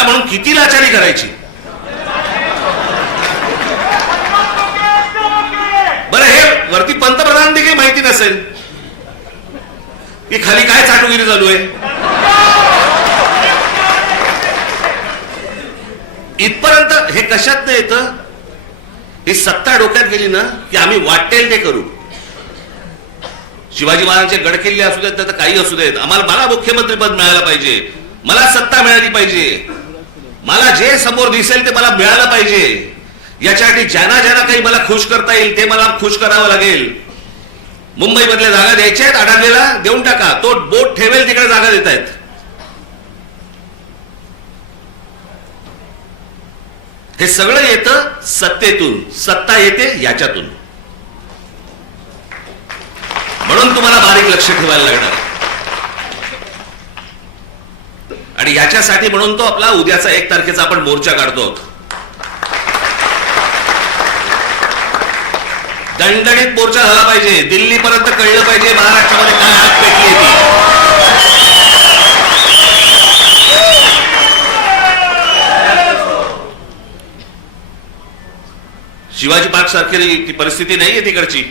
त्याला म्हणून किती लाचारी करायची? बरं हे वरती पंतप्रधान देखील माहिती नसेल. की खाली काय चाटुगिरी चालू आहे? इथपर्यंत हे कशात नाही येतं? ही सत्ता डोक्यात गेली ना की आम्ही वाटेल ते करू. शिवाजी महाराजांचे गडकिल्ले असू देत तर काही असू देत. आम्हाला मला मुख्यमंत्री पद मिळायला पाहिजे. मला सत्ता मिळाली पाहिजे. मला जे समोर दिसेल ते मला मिळालं पाहिजे. याच्यासाठी ज्यांना ज्यांना काही मला खुश करता येईल ते मला खुश करावं लागेल. मुंबईमधल्या जागा द्यायच्या आहेत अडाणलेला देऊन टाका. तो बोट ठेवेल तिकडे जागा देत आहेत. हे सगळं येतं सत्तेतून. सत्ता येते याच्यातून. म्हणून तुम्हाला बारीक लक्ष ठेवायला लागणार. आणि याच्यासाठी म्हणून तो आपला उद्याचा एक तारखेचा आपण मोर्चा काढतो. दणदणीत मोर्चा झाला पाहिजे. दिल्लीपर्यंत कळलं पाहिजे महाराष्ट्रामध्ये काय हात पेटली ती. शिवाजी पार्क सारखी ती परिस्थिती नाहीये तिकडची.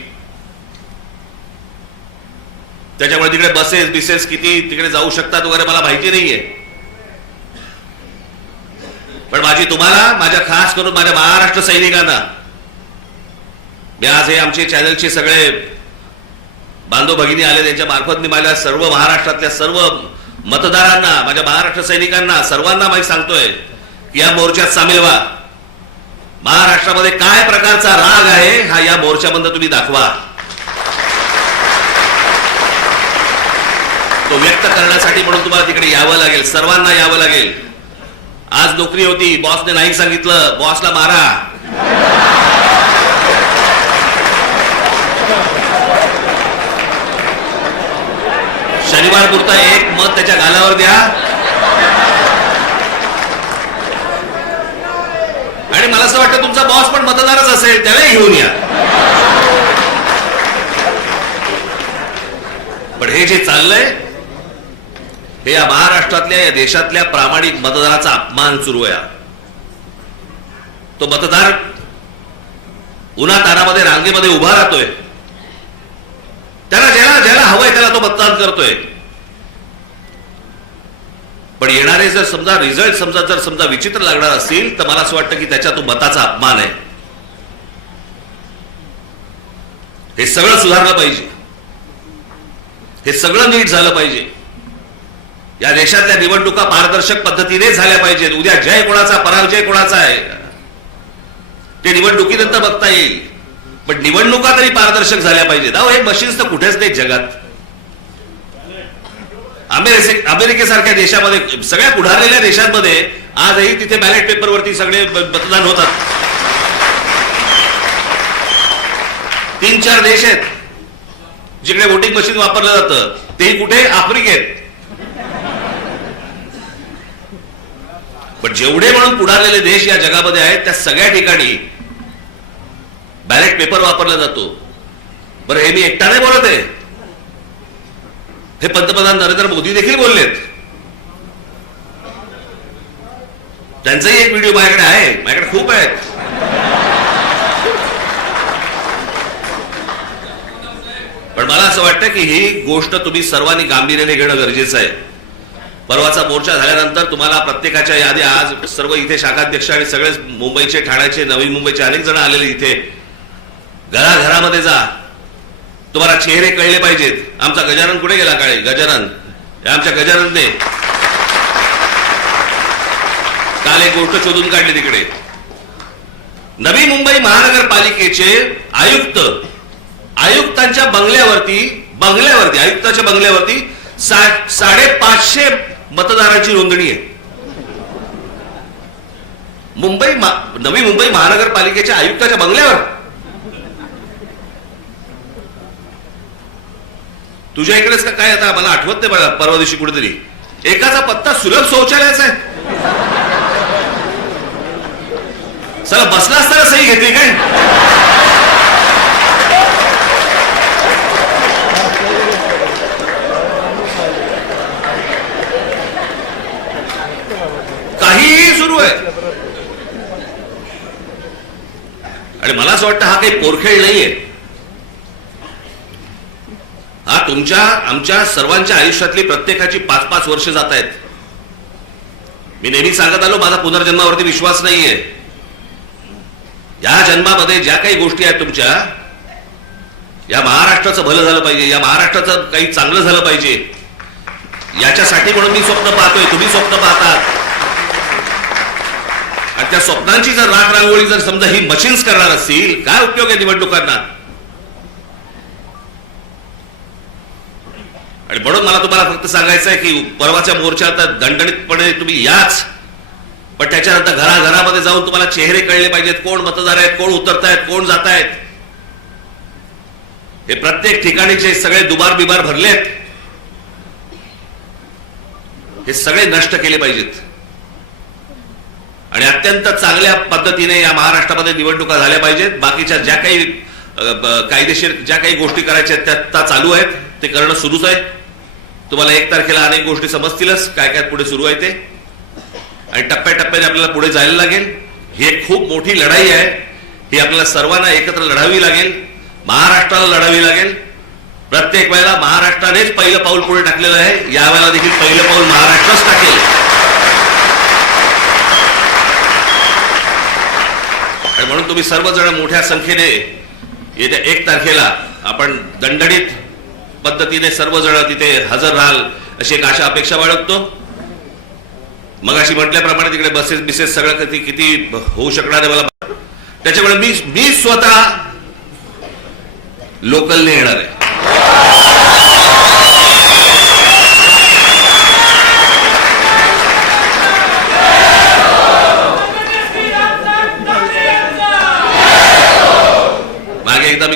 त्याच्यामुळे तिकडे बसेस बिसेस किती तिकडे जाऊ शकतात वगैरे मला माहिती नाहीये. पण माझी तुम्हाला माझ्या खास करून माझ्या महाराष्ट्र सैनिकांना मी आज हे आमचे चॅनलचे सगळे बांधव भगिनी आले त्यांच्या मार्फत मी माझ्या सर्व महाराष्ट्रातल्या सर्व मतदारांना माझ्या महाराष्ट्र सैनिकांना सर्वांना माहिती सांगतोय की या मोर्चात सामील व्हा. महाराष्ट्रामध्ये काय प्रकारचा राग आहे हा या मोर्चामधून तुम्ही दाखवा. तो व्यक्त करण्यासाठी म्हणून तुम्हाला तिकडे यावं लागेल सर्वांना यावं लागेल. आज नोकरी होती बॉसने नाही सांगितलं बॉसला मारा. शनिवार पुरता एक मत त्याच्या गालावर द्या. आणि मला असं वाटतं तुमचा बॉस पण मतदारच असेल त्यावेळी घेऊन या. पण हे जे चाललंय हे या महाराष्ट्रातल्या या देशातल्या प्रामाणिक मतदाराचा अपमान सुरू आहे. तो मतदार उन्हा तानामध्ये रांगेमध्ये उभा राहतोय. त्याला ज्याला ज्याला हवंय त्याला तो मतदान करतोय. पण येणारे जर समजा रिझल्ट समजा जर समजा विचित्र लागणार असतील तर मला असं वाटतं की त्याच्या तो मताचा अपमान आहे. हे सगळं सुधारलं पाहिजे. हे सगळं नीट झालं पाहिजे. या देशातल्या निवडणुका पारदर्शक पद्धतीने झाल्या पाहिजेत. उद्या जय कोणाचा पराजय कोणाचा आहे? ते निवडणुकीनंतर बघता येईल. पण निवडणुका तरी पारदर्शक झाल्या पाहिजेत. अहो हे मशीन्स तर कुठेच नाहीत जगात. अमेरिके अमेरिकेसारख्या देशामध्ये सगळ्या पुढारलेल्या देशांमध्ये आजही तिथे बॅलेट पेपरवरती सगळे मतदान होतात. तीन चार देश आहेत जिकडे वोटिंग मशीन वापरलं जातं. तेही कुठे? आफ्रिकेत. पण जेवढे म्हणून पुढारलेले देश या जगामध्ये आहेत त्या सगळ्या ठिकाणी बॅलेट पेपर वापरला जातो. बरं हे मी एकटा नाही बोलत आहे. हे पंतप्रधान नरेंद्र मोदी देखील बोललेत. त्यांचाही एक व्हिडिओ माझ्याकडे आहे. माझ्याकडे खूप आहेत. पण मला असं वाटतं की ही गोष्ट तुम्ही सर्वांनी गांभीर्याने घेणं गरजेचं आहे. परवाचा मोर्चा झाल्यानंतर तुम्हाला प्रत्येकाच्या यादी आज सर्व इथे शाखाध्यक्ष आणि सगळेच मुंबईचे ठाण्याचे नवी मुंबईचे अनेक जण आलेले इथे. घराघरामध्ये जा. तुम्हाला चेहरे कळले पाहिजेत. आमचा गजानन कुठे गेला काळे? गजानन. आमच्या गजाननने. काल एक गोष्ट शोधून काढली तिकडे. नवी मुंबई महानगरपालिकेचे आयुक्त आयुक्तांच्या बंगल्यावरती बंगल्यावरती आयुक्ताच्या बंगल्यावरती सा- साडेपाचशे मतदाराची नोंदणी आहे. मुंबई नवी मुंबई महानगरपालिकेच्या आयुक्ताच्या बंगल्यावर. तुझ्या इकडेच का काय आता मला आठवत नाही बघा परवा दिवशी कुठेतरी. एकाचा पत्ता सुलभ शौचालयाचा आहे. चला बसला असताना सही घेते काय? आणि मला असं वाटतं हा काही पोरखेळ नाहीये. हा तुमच्या आमच्या सर्वांच्या आयुष्यातली प्रत्येकाची पाच पाच वर्ष जात आहेत मी नेहमी सांगत आलो माझा पुनर्जन्मावरती विश्वास नाहीये. या जन्मामध्ये ज्या काही गोष्टी आहेत तुमच्या या महाराष्ट्राचं भलं झालं पाहिजे या महाराष्ट्राचं काही चांगलं झालं पाहिजे. याच्यासाठी म्हणून मी स्वप्न पाहतोय तुम्ही स्वप्न पाहतात. आणि त्या स्वप्नांची जर राख रांगोळी जर समजा ही मशीन्स करणार असतील काय उपयोग आहे निवडणुकांना? आणि म्हणून मला तुम्हाला फक्त सांगायचं आहे की परवाच्या मोर्चात दणदणीतपणे तुम्ही याच पण त्याच्यानंतर घराघरामध्ये जाऊन तुम्हाला चेहरे कळले पाहिजेत कोण मतदार आहेत कोण उतरतायत कोण जात आहेत हे प्रत्येक ठिकाणीचे सगळे दुबार बिबार भरलेत हे सगळे नष्ट केले पाहिजेत. आणि अत्यंत चांगल्या पद्धतीने या महाराष्ट्रामध्ये निवडणुका झाल्या पाहिजेत. बाकीच्या ज्या काही कायदेशीर ज्या काही गोष्टी करायच्या आहेत त्या त्या चालू आहेत. ते करणं सुरूच आहे तुम्हाला एक तारखेला अनेक गोष्टी समजतीलच. काय काय पुढे सुरू आहे ते. आणि टप्प्याटप्प्याने आपल्याला पुढे जायला लागेल. ही एक खूप मोठी लढाई आहे. ही आपल्याला सर्वांना एकत्र लढावी लागेल. महाराष्ट्राला लढावी लागेल. प्रत्येक वेळेला महाराष्ट्रानेच पहिलं पाऊल पुढे टाकलेलं आहे. यावेळेला देखील पहिलं पाऊल महाराष्ट्रच टाकेल. आणि म्हणून तुम्ही सर्वजण मोठ्या संख्येने येत्या एक तारखेला आपण दणदणीत पद्धतीने सर्वजण तिथे हजर राहाल अशी एक आशा अपेक्षा बाळगतो. मग अशी म्हटल्याप्रमाणे तिकडे बसेस बिसेस सगळं किती किती होऊ शकणार आहे मला त्याच्यामुळे मी मी स्वतः लोकलने येणार आहे मागे एकदा मी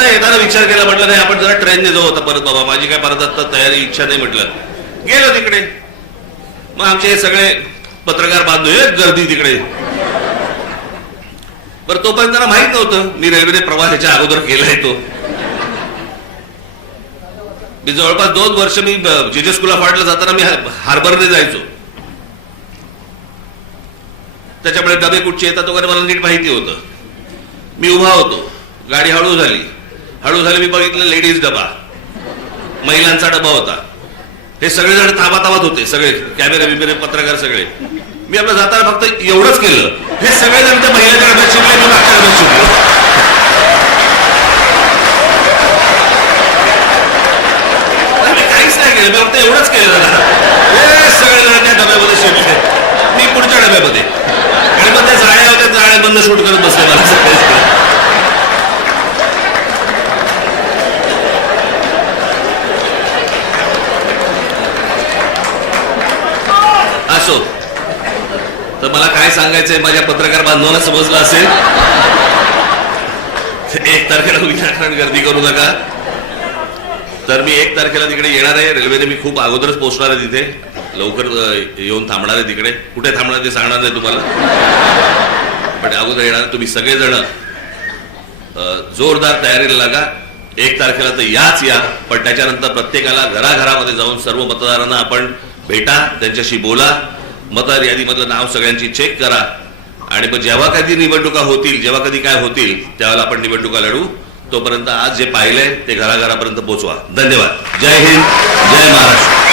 मग येताना विचार केला म्हटलं नाही आपण जरा ट्रेनने जाऊ आता परत बाबा. माझी काय परत आता तयारी इच्छा नाही म्हटलं. गेलो तिकडे. मग आमचे हे सगळे पत्रकार बांधू एक गर्दी तिकडे. बरं तोपर्यंत त्यांना माहीत नव्हतं मी रेल्वेने प्रवास ह्याच्या अगोदर केलाय तो. मी जवळपास दोन वर्ष मी जेजे स्कूल ऑफ आर्टला जाताना मी हार्बरने जायचो. त्याच्यामुळे डबे कुठचे येतात वगैरे मला नीट माहिती होतं. मी उभा होतो. गाडी हळू झाली. हळू झालं मी बघितलं लेडीज डबा. महिलांचा डबा होता. हे सगळेजण ताबाताबात होते सगळे कॅमेरे बिमेरे पत्रकार सगळे. मी आपलं जाताना फक्त एवढंच केलं. हे सगळेजण त्या महिलांच्या डब्यात शिकले मी मागच्या डब्यात शिकलो मी काहीच नाही केलं मी फक्त एवढंच केलं जरा हे सगळेजण त्या डब्यामध्ये शिकले मी पुढच्या डब्यामध्ये. आणि मग त्या जाळ्या होत्या जाळ्या बंद शूट करत बसले मला सगळे असो तर मला काय सांगायचंय माझ्या पत्रकार बांधवांना समजलं असेल? एक तारखेला विनाकारण गर्दी करू नका. तर मी एक तारखेला तिकडे येणार आहे. रेल्वेने मी खूप अगोदरच पोहोचणार आहे तिथे. लवकर येऊन थांबणार आहे तिकडे. कुठे थांबणार ते सांगणार नाही तुम्हाला. पण अगोदर येणार तुम्ही सगळेजण जोरदार तयारीला लागा. एक तारखेला तर याच या. पण त्याच्यानंतर प्रत्येकाला घराघरामध्ये जाऊन सर्व मतदारांना आपण भेटा त्यांच्याशी बोला. मतदार यादीमधलं नाव सगळ्यांची चेक करा. आणि मग जेव्हा कधी निवडणुका होतील जेव्हा कधी काय होतील त्यावेळेला आपण निवडणुका लढू. तोपर्यंत आज जे पाहिलंय ते घराघरापर्यंत पोहोचवा धन्यवाद. जय हिंद जय महाराष्ट्र.